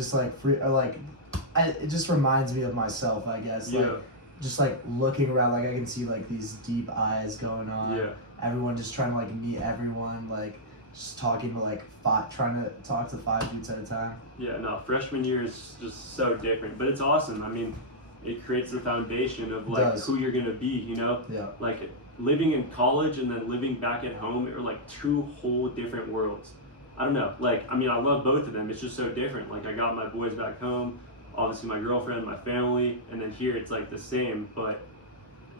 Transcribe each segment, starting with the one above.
just like free, or like, it just reminds me of myself, I guess. Like, just like looking around, like I can see like these deep eyes going on. Yeah. Everyone just trying to like meet everyone, like just talking to like trying to talk to 5 dudes at a time. Yeah, no, freshman year is just so different, but it's awesome. I mean, it creates the foundation of like who you're gonna be, you know? Yeah. Like living in college and then living back at home are like two whole different worlds. I don't know. Like, I mean, I love both of them. It's just so different. Like, I got my boys back home, obviously my girlfriend, my family, and then here it's like the same, but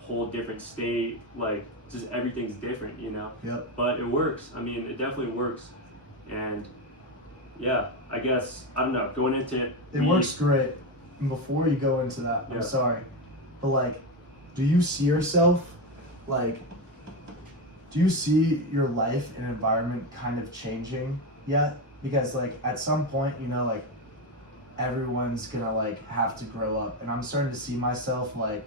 whole different state. Like, just everything's different, you know? Yep. But it works. I mean, it definitely works. And yeah, I guess, I don't know, going into it. It works great. And before you go into that, I'm sorry, but like, do you see yourself, like, do you see your life and environment kind of changing yet? Because like at some point, you know, like everyone's gonna like have to grow up, and I'm starting to see myself like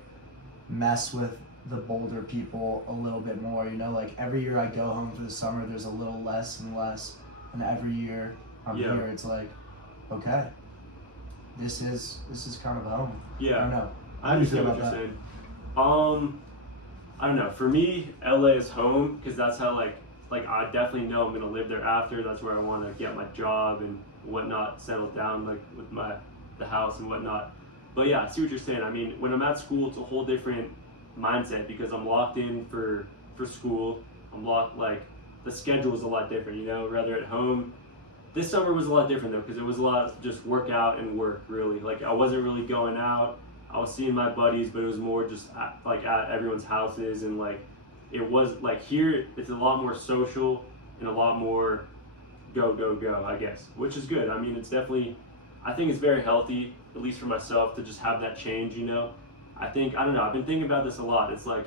mess with the Boulder people a little bit more, you know, like every year I go home for the summer, there's a little less and less, and every year I'm here, it's like, okay, this is kind of home. Yeah, I don't know. I understand what you're saying. I don't know. For me, LA is home because that's how like I definitely know I'm gonna live there after. That's where I want to get my job and whatnot, settle down like with the house and whatnot. But yeah, I see what you're saying. I mean, when I'm at school, it's a whole different mindset because I'm locked in for school. I'm locked, like the schedule is a lot different, you know. Rather at home. This summer was a lot different though because it was a lot of just workout and work really. Like I wasn't really going out. I was seeing my buddies, but it was more just at everyone's houses, and like it was like here it's a lot more social and a lot more go, I guess, which is good. I mean, it's definitely, I think it's very healthy, at least for myself, to just have that change, you know. I don't know, I've been thinking about this a lot. It's like,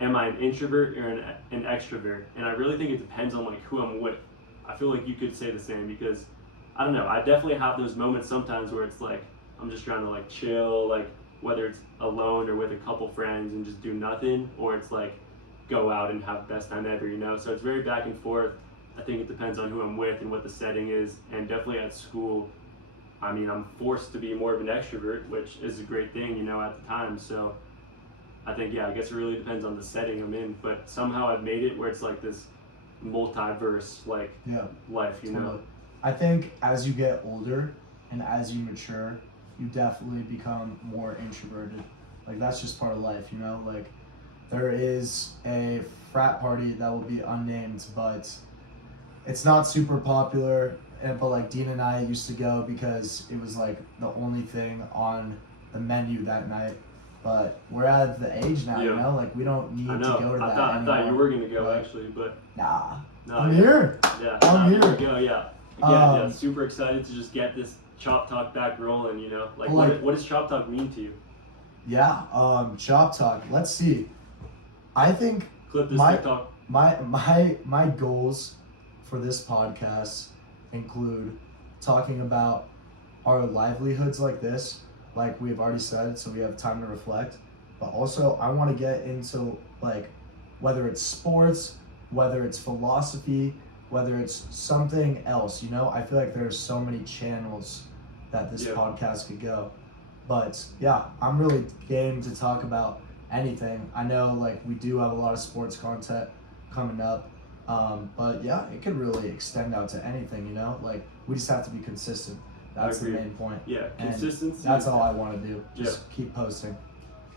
am I an introvert or an extrovert? And I really think it depends on like who I'm with. I feel like you could say the same because, I don't know, I definitely have those moments sometimes where it's like, I'm just trying to like chill, like whether it's alone or with a couple friends and just do nothing, or it's like go out and have the best time ever, you know? So it's very back and forth. I think it depends on who I'm with and what the setting is. And definitely at school, I mean, I'm forced to be more of an extrovert, which is a great thing, you know, at the time. So I think, yeah, I guess it really depends on the setting I'm in. But somehow I've made it where it's like this multiverse, like life, you know? I think as you get older and as you mature, you definitely become more introverted. Like that's just part of life, you know? Like there is a frat party that will be unnamed, but it's not super popular. But like Dean and I used to go because it was like the only thing on the menu that night. But we're at the age now, you know, like we don't need to go to that anymore. I thought you were gonna go actually, but nah, I'm here. Yeah, I'm here. Go, yeah. Again, super excited to just get this Chop Talk back rolling. You know, like what does Chop Talk mean to you? Yeah, Chop Talk. Let's see. I think clip this TikTok. My goals for this podcast include talking about our livelihoods like this, like we've already said, so we have time to reflect. But also, I want to get into like whether it's sports, whether it's philosophy, whether it's something else. You know, I feel like there's so many channels that this podcast could go. But yeah, I'm really game to talk about anything. I know like we do have a lot of sports content coming up. But yeah, it could really extend out to anything, you know? Like, we just have to be consistent. That's the main point. Yeah, consistency. And that's all I want to do. Just keep posting.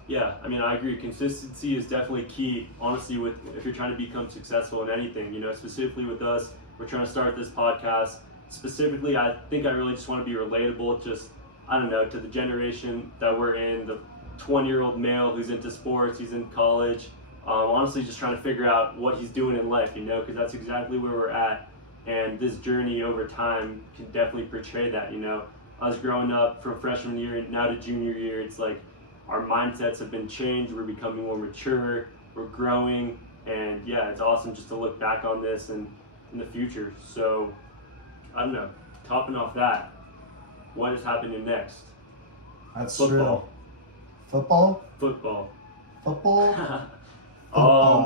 Yeah, I mean, I agree. Consistency is definitely key, honestly, if you're trying to become successful in anything, you know, specifically with us. We're trying to start this podcast. Specifically, I think I really just want to be relatable, just, I don't know, to the generation that we're in, the 20-year-old male who's into sports, he's in college. Honestly, just trying to figure out what he's doing in life, you know, because that's exactly where we're at. And this journey over time can definitely portray that, you know. Us growing up from freshman year now to junior year, it's like our mindsets have been changed. We're becoming more mature. We're growing. And yeah, it's awesome just to look back on this and in the future. So, I don't know. Topping off that, what is happening next? That's football. True. Football? Football. Football?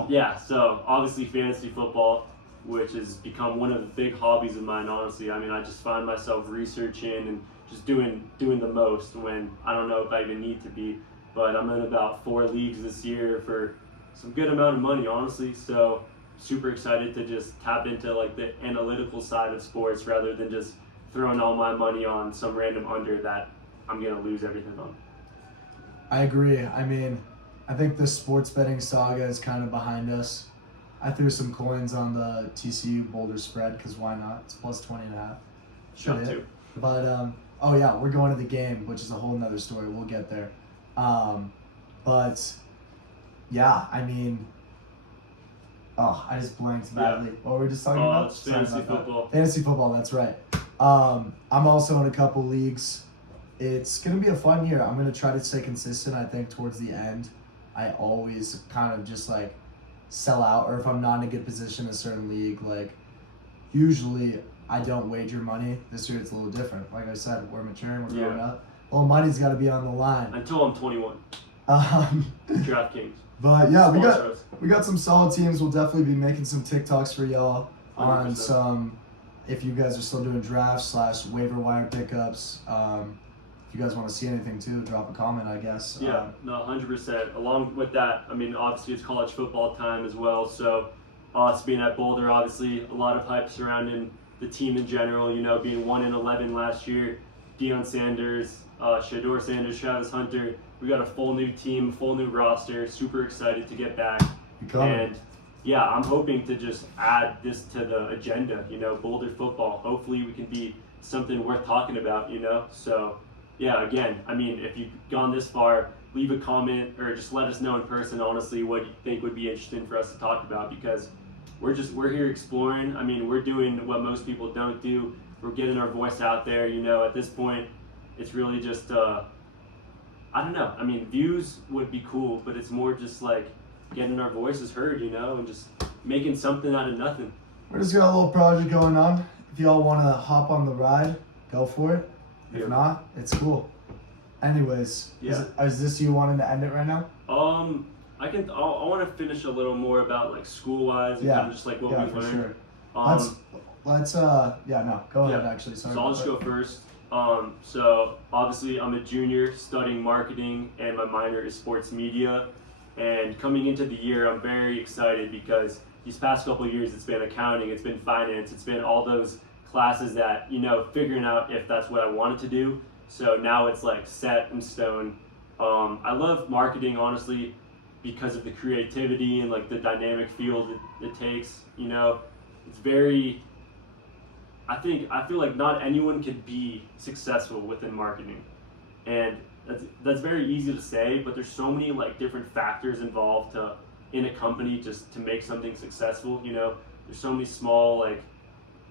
Yeah, so obviously fantasy football, which has become one of the big hobbies of mine, honestly. I mean, I just find myself researching and just doing the most when I don't know if I even need to be. But I'm in about 4 leagues this year for some good amount of money, honestly. So super excited to just tap into like the analytical side of sports rather than just throwing all my money on some random under that I'm gonna lose everything on. I agree. I mean, I think the sports betting saga is kind of behind us. I threw some coins on the TCU Boulder spread because why not? It's plus 20.5. Shot two. But oh yeah, we're going to the game, which is a whole nother story. We'll get there. But yeah, I mean, I just blanked badly. What were we just talking about? It's fantasy football. Fantasy football, that's right. I'm also in a couple leagues. It's gonna be a fun year. I'm gonna try to stay consistent. I think towards the end, I always kind of just like sell out, or if I'm not in a good position in a certain league, like usually I don't wager money. This year it's a little different. Like I said, we're maturing, we're growing up. Well, money's got to be on the line. Until I'm 21. DraftKings. But yeah, we got some solid teams. We'll definitely be making some TikToks for y'all 100%. On some. If you guys are still doing drafts / waiver wire pickups, if you guys want to see anything too, drop a comment, I guess. Yeah, no, 100%. Along with that, I mean, obviously it's college football time as well. So us being at Boulder, obviously a lot of hype surrounding the team in general. You know, being 1-11 last year, Deion Sanders, Shador Sanders, Travis Hunter. We got a full new team, full new roster. Super excited to get back. And yeah, I'm hoping to just add this to the agenda. You know, Boulder football. Hopefully, we can be something worth talking about. You know, so yeah. Again, I mean, if you've gone this far, leave a comment or just let us know in person. Honestly, what you think would be interesting for us to talk about, because we're here exploring. I mean, we're doing what most people don't do. We're getting our voice out there. You know, at this point, it's really just I don't know. I mean, views would be cool, but it's more just like getting our voices heard, you know, and just making something out of nothing. We're just got a little project going on. If y'all want to hop on the ride, go for it. If not, it's cool. Anyways, is this you wanting to end it right now? I want to finish a little more about like school-wise and kind of just like what we learned. Sure. Let's go ahead actually. Sorry. So I'll just go first. So obviously I'm a junior studying marketing and my minor is sports media. And coming into the year, I'm very excited because these past couple of years, it's been accounting, it's been finance, it's been all those classes that, you know, figuring out if that's what I wanted to do. So now it's like set in stone. I love marketing, honestly, because of the creativity and like the dynamic field it takes. You know, it's very, I feel like not anyone could be successful within marketing. And that's very easy to say, but there's so many like different factors involved in a company just to make something successful. You know, there's so many small, like,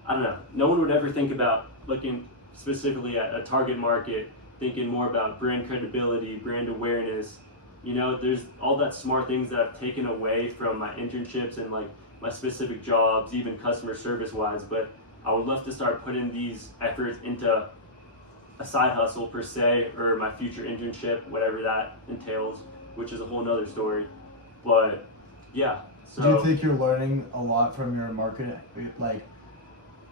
I don't know, no one would ever think about looking specifically at a target market, thinking more about brand credibility, brand awareness. You know, there's all that smart things that I've taken away from my internships and like my specific jobs, even customer service wise. But I would love to start putting these efforts into a side hustle per se, or my future internship, whatever that entails, which is a whole nother story. But yeah. So do you think you're learning a lot from your marketing? Like,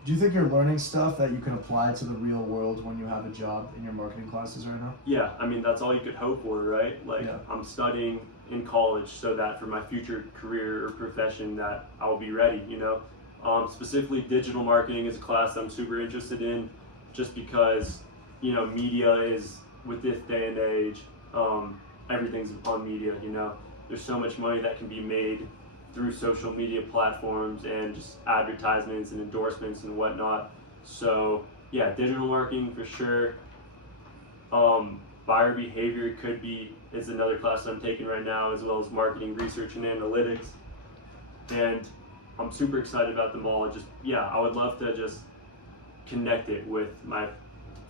do you think you're learning stuff that you can apply to the real world when you have a job in your marketing classes right now? Yeah, I mean, that's all you could hope for, right? Like, I'm studying in college so that for my future career or profession that I'll be ready, you know? Specifically, digital marketing is a class I'm super interested in just because, you know, media is, with this day and age, everything's on media, you know? There's so much money that can be made through social media platforms and just advertisements and endorsements and whatnot. So yeah, digital marketing for sure. Buyer behavior is another class I'm taking right now, as well as marketing research and analytics. And I'm super excited about them all. I would love to just connect it with my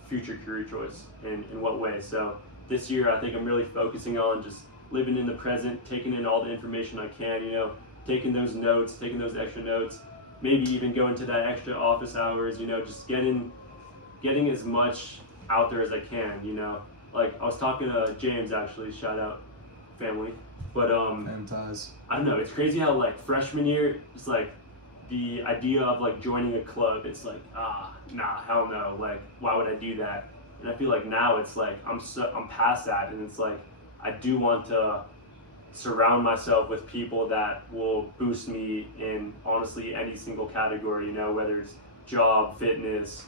future career choice and in what way. So this year, I think I'm really focusing on just living in the present, taking in all the information I can, you know, taking those notes, taking those extra notes, maybe even going to that extra office hours, you know, just getting as much out there as I can, you know. Like, I was talking to James, actually, shout out family, but I don't know, it's crazy how like freshman year, it's like the idea of like joining a club, it's like, nah, hell no, like why would I do that? And I feel like now it's like I'm past that, and it's like I do want to surround myself with people that will boost me in honestly any single category, you know, whether it's job, fitness,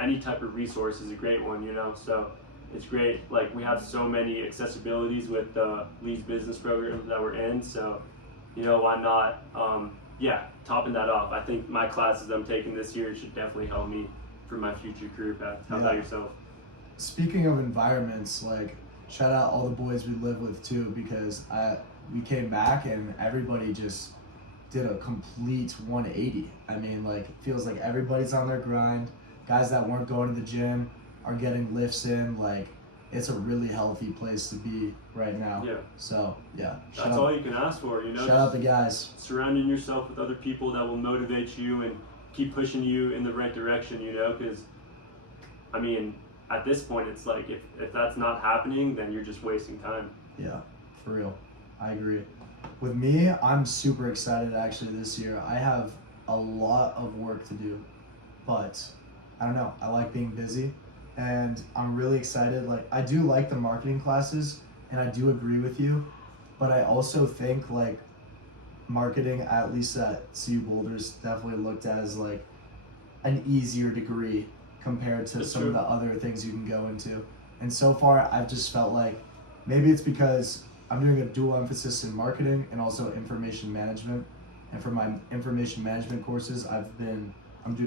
any type of resource is a great one, you know. So it's great. Like we have so many accessibilities with the Lee's business program that we're in. So, you know, why not? Topping that off. I think my classes I'm taking this year should definitely help me for my future career path. How about yourself? Speaking of environments, like shout out all the boys we live with too, because we came back and everybody just did a complete 180. I mean, like it feels like everybody's on their grind. Guys that weren't going to the gym are getting lifts in. Like it's a really healthy place to be right now. Yeah. So yeah. That's all you can ask for, you know. Shout out the guys. Surrounding yourself with other people that will motivate you and keep pushing you in the right direction, you know, because I mean, at this point, it's like if that's not happening, then you're just wasting time. Yeah, for real. I agree. With me, I'm super excited actually this year. I have a lot of work to do, but I don't know. I like being busy, and I'm really excited. Like I do like the marketing classes, and I do agree with you, but I also think like marketing, at least at CU Boulder's, definitely looked at as like an easier degree compared to some of the other things you can go into. And so far, I've just felt like maybe it's because I'm doing a dual emphasis in marketing and also information management. And for my information management courses, I'm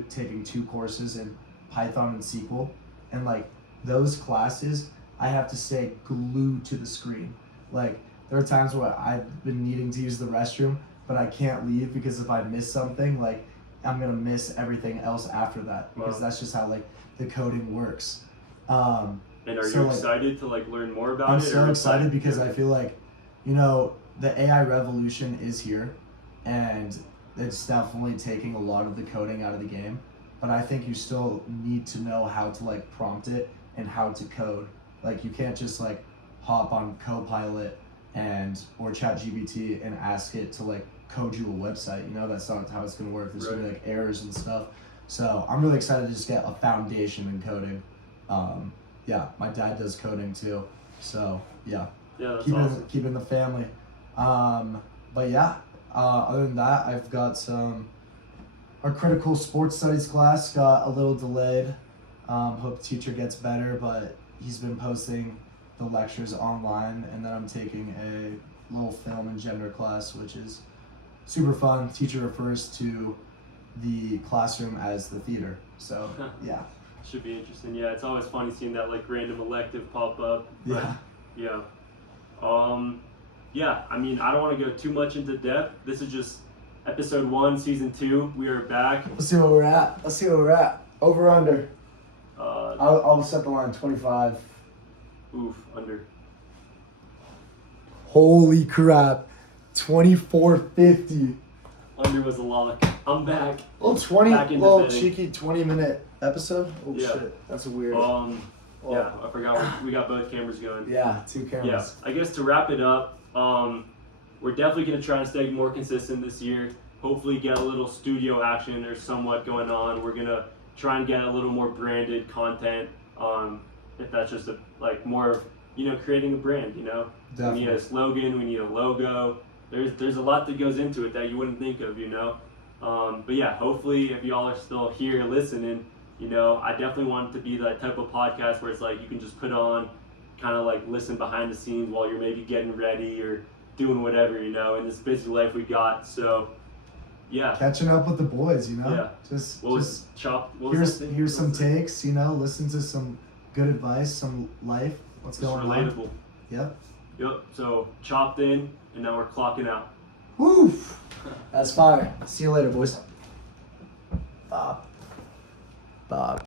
taking 2 courses in Python and SQL. And like those classes, I have to stay glued to the screen. Like there are times where I've been needing to use the restroom, but I can't leave because if I miss something, like I'm gonna miss everything else after that, because that's just how like the coding works. And are you excited to like learn more about it? I'm so excited because I feel like, you know, the AI revolution is here, and it's definitely taking a lot of the coding out of the game. But I think you still need to know how to like prompt it and how to code. Like you can't just like hop on Copilot or ChatGPT and ask it to like code you a website. You know, that's not how it's gonna work. There's gonna be like errors and stuff. So I'm really excited to just get a foundation in coding. My dad does coding too. So yeah, that's awesome. Keeping the family. Other than that, I've got our critical sports studies class got a little delayed. Hope the teacher gets better, but he's been posting the lectures online, and then I'm taking a little film and gender class, which is super fun. Teacher refers to the classroom as the theater. So yeah. Should be interesting. Yeah, it's always funny seeing that like random elective pop up. But, yeah. I mean, I don't want to go too much into depth. This is just episode 1, season 2. We are back. Let's see where we're at. Over under. I'll set the line 25. Oof, under. Holy crap. 24.50. Under was a lock. I'm back. Little cheeky 20-minute episode. Oh yeah. Shit, that's a weird. Yeah, I forgot we got both cameras going. Yeah, 2 cameras. Yeah, I guess to wrap it up, we're definitely gonna try and stay more consistent this year. Hopefully, get a little studio action or somewhat going on. We're gonna try and get a little more branded content. If that's just more of creating a brand. Definitely. We need a slogan. We need a logo. There's a lot that goes into it that you wouldn't think of. But yeah, hopefully if y'all are still here listening, I definitely want it to be that type of podcast where it's like you can just put on, kind of like listen behind the scenes while you're maybe getting ready or doing whatever, in this busy life we got. So yeah. Catching up with the boys, Yeah. Just here's some takes, listen to some good advice, some life. What's going on? Relatable. Yep. So chopped in, and now we're clocking out. Woo! That's fire. See you later, boys. Bob.